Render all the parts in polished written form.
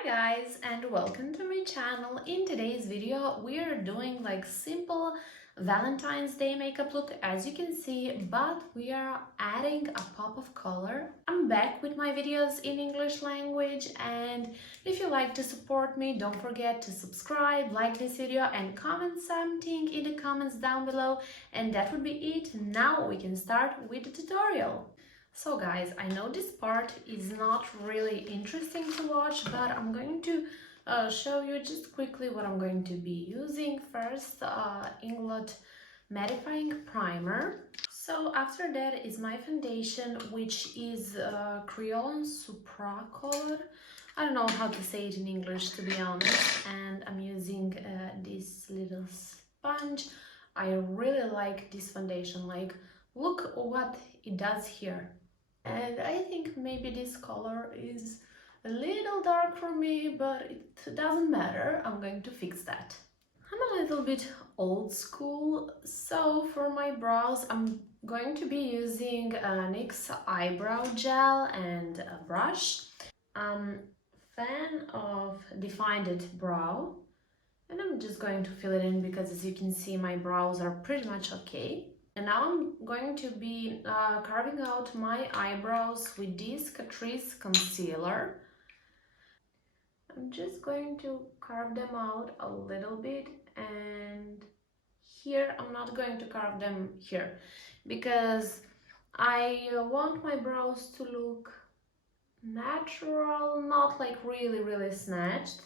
Hi guys, and welcome to my channel. In today's video we are doing like simple Valentine's Day makeup look, as you can see, but we are adding a pop of color. I'm back with my videos in English language, and if you like to support me, don't forget to subscribe, like this video and comment something in the comments down below. And that would be it. Now we can start with the tutorial. So guys, I know this part is not really interesting to watch, but I'm going to show you just quickly what I'm going to be using. First, Inglot Mattifying Primer. So after that is my foundation, which is Kryolan Supracolor. I don't know how to say it in English, to be honest, and I'm using this little sponge. I really like this foundation, like look what it does here. And I think maybe this color is a little dark for me, but it doesn't matter. I'm going to fix that. I'm a little bit old school, so for my brows I'm going to be using Nyx Eyebrow Gel and a brush. I'm a fan of defined brow, and I'm just going to fill it in because, as you can see, my brows are pretty much okay. And now I'm going to be carving out my eyebrows with this Catrice concealer. I'm just going to carve them out a little bit, and here I'm not going to carve them here because I want my brows to look natural, not like really snatched.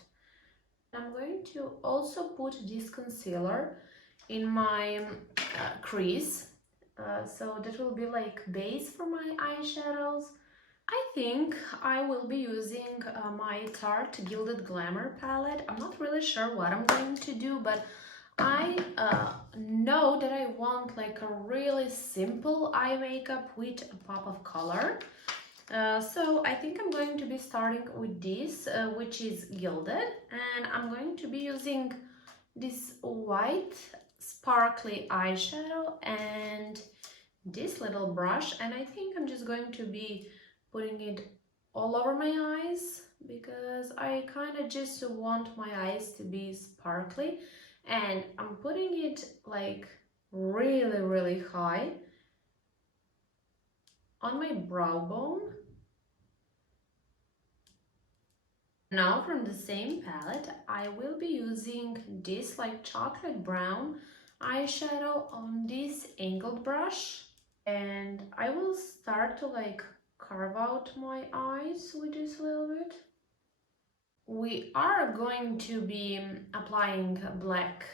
I'm going to also put this concealer in my crease, so that will be like base for my eyeshadows. I think I will be using my Tarte Gilded Glamour palette. I'm not really sure what I'm going to do, but I know that I want like a really simple eye makeup with a pop of color. So I think I'm going to be starting with this, which is Gilded, and I'm going to be using this white sparkly eyeshadow and this little brush, and I think I'm just going to be putting it all over my eyes because I kind of just want my eyes to be sparkly, and I'm putting it like really high on my brow bone. Now from the same palette I will be using this like chocolate brown eyeshadow on this angled brush, and I will start to like carve out my eyes with this a little bit. We are going to be applying black,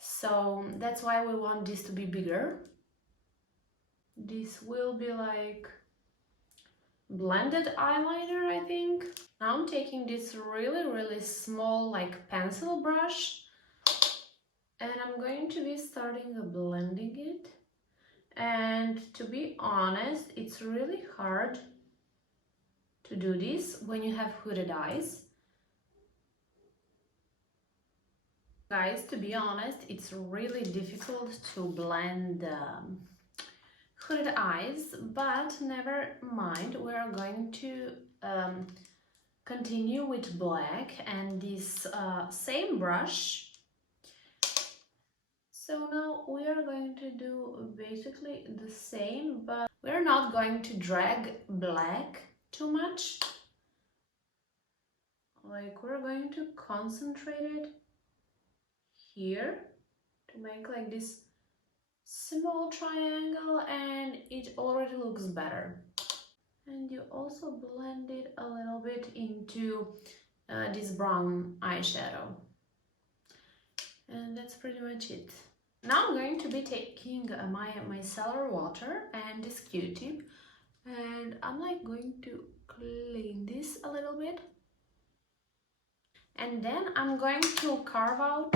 so that's why we want this to be bigger. This will be like blended eyeliner, I think. Now I'm taking this really small like pencil brush, and I'm going to be starting blending it. And to be honest, it's really hard to do this when you have hooded eyes. Guys, to be honest, it's really difficult to blend hooded eyes, but never mind, we're going to continue with black and this same brush. So now we are going to do basically the same, but we're not going to drag black too much. Like, we're going to concentrate it here to make like this small triangle, and it already looks better. And you also blend it a little bit into this brown eyeshadow, and that's pretty much it. Now I'm going to be taking my micellar water and this Q-tip, and I'm like going to clean this a little bit, and then I'm going to carve out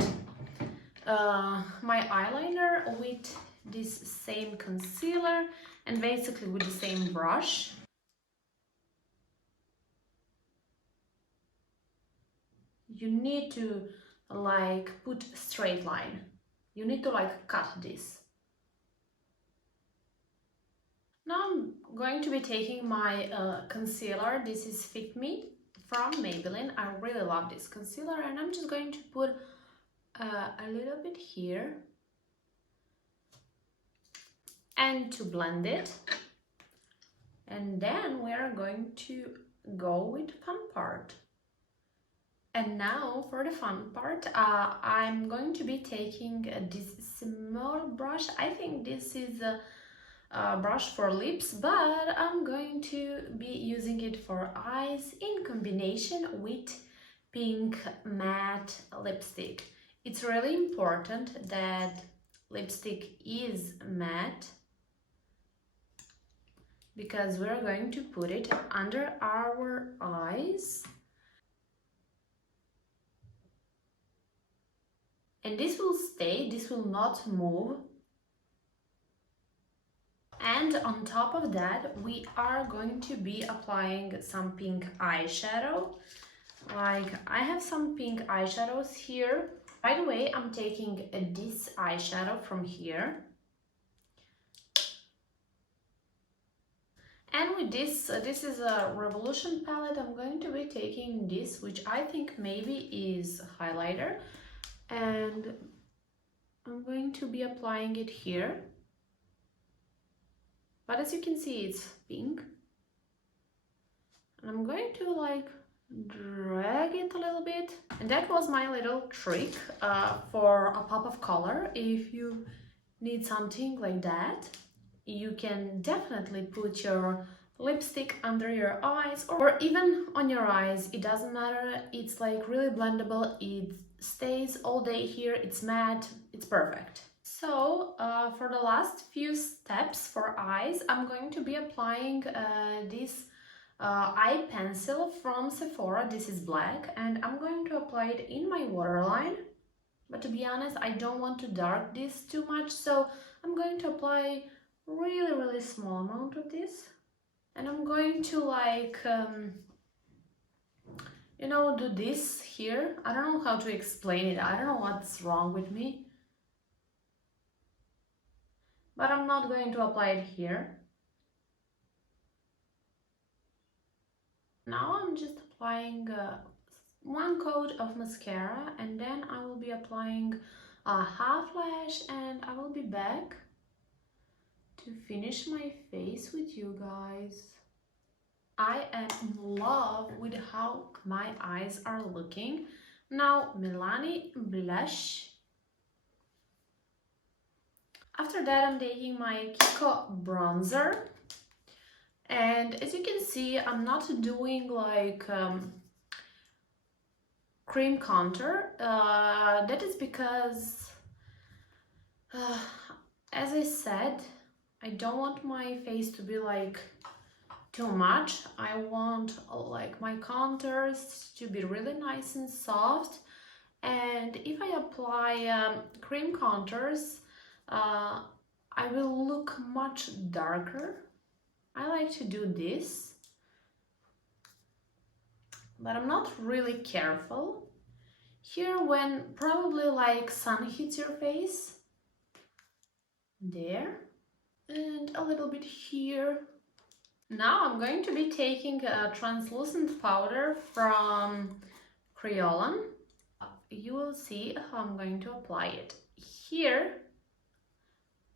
my eyeliner with this same concealer and basically with the same brush. You need to like put a straight line. You need to like cut this. Now I'm going to be taking my concealer. This is Fit Me from Maybelline. I really love this concealer, and I'm just going to put a little bit here and to blend it. And then we are going to go with the fun part. And now for the fun part, I'm going to be taking this small brush. I think this is a brush for lips, but I'm going to be using it for eyes in combination with pink matte lipstick. It's really important that lipstick is matte, because we're going to put it under our eyes. And this will stay, this will not move. And on top of that, we are going to be applying some pink eyeshadow. Like, I have some pink eyeshadows here. By the way, I'm taking this eyeshadow from here. And with this, this is a Revolution palette, I'm going to be taking this, which I think maybe is highlighter. And I'm going to be applying it here. But as you can see, it's pink. And I'm going to like drag it a little bit. And that was my little trick for a pop of color. If you need something like that, you can definitely put your lipstick under your eyes or even on your eyes. It doesn't matter. It's like really blendable. It stays all day here. It's matte. It's perfect. So for the last few steps for eyes, I'm going to be applying this eye pencil from Sephora. This is black, and I'm going to apply it in my waterline. But to be honest, I don't want to dark this too much, so I'm going to apply really small amount of this. And I'm going to like, you know, do this here. I don't know how to explain it. I don't know what's wrong with me. But I'm not going to apply it here. Now I'm just applying one coat of mascara, and then I will be applying a half lash, and I will be back to finish my face with you guys. I am in love with how my eyes are looking. Now, Milani blush. After that, I'm taking my Kiko bronzer. And as you can see, I'm not doing like cream contour. That is because, as I said, I don't want my face to be like too much. I want like my contours to be really nice and soft. And if I apply cream contours, I will look much darker. I like to do this, but I'm not really careful. Here, when probably like sun hits your face, there, and a little bit here. Now I'm going to be taking a translucent powder from Kryolan. You will see how I'm going to apply it. Here,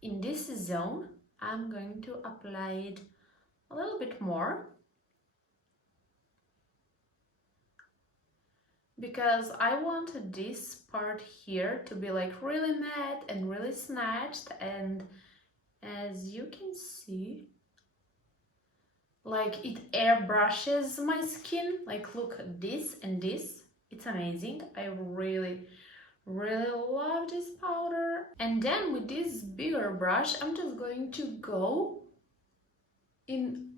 in this zone, I'm going to apply it a little bit more, because I want this part here to be like really matte and really snatched, and as you can see, like it airbrushes my skin. Like, look at this and this, it's amazing. I really love this powder. And then with this bigger brush, I'm just going to go in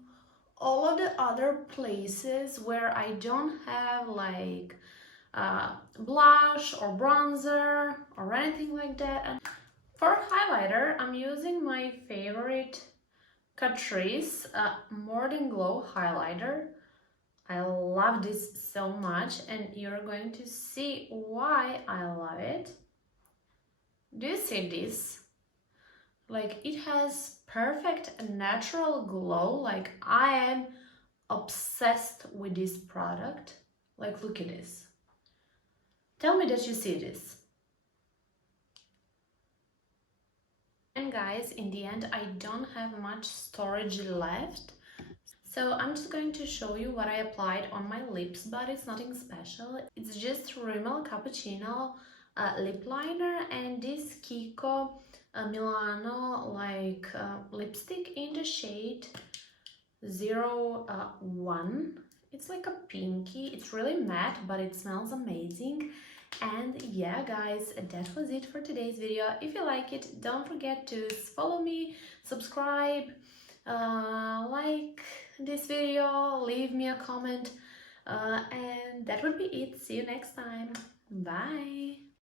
all of the other places where I don't have like blush or bronzer or anything like that. And for highlighter, I'm using my favorite Catrice More Than Glow highlighter. I love this so much, and you're going to see why I love it. Do you see this? Like, it has perfect natural glow. Like, I am obsessed with this product. Like, look at this. Tell me that you see this. And guys, in the end, I don't have much storage left. So I'm just going to show you what I applied on my lips, but it's nothing special. It's just Rimmel Cappuccino lip liner and this Kiko Milano lipstick in the shade 01. It's like a pinky. It's really matte, but it smells amazing. And yeah, guys, that was it for today's video. If you like it, don't forget to follow me, subscribe, like this video, leave me a comment, and that would be it. See you next time. Bye.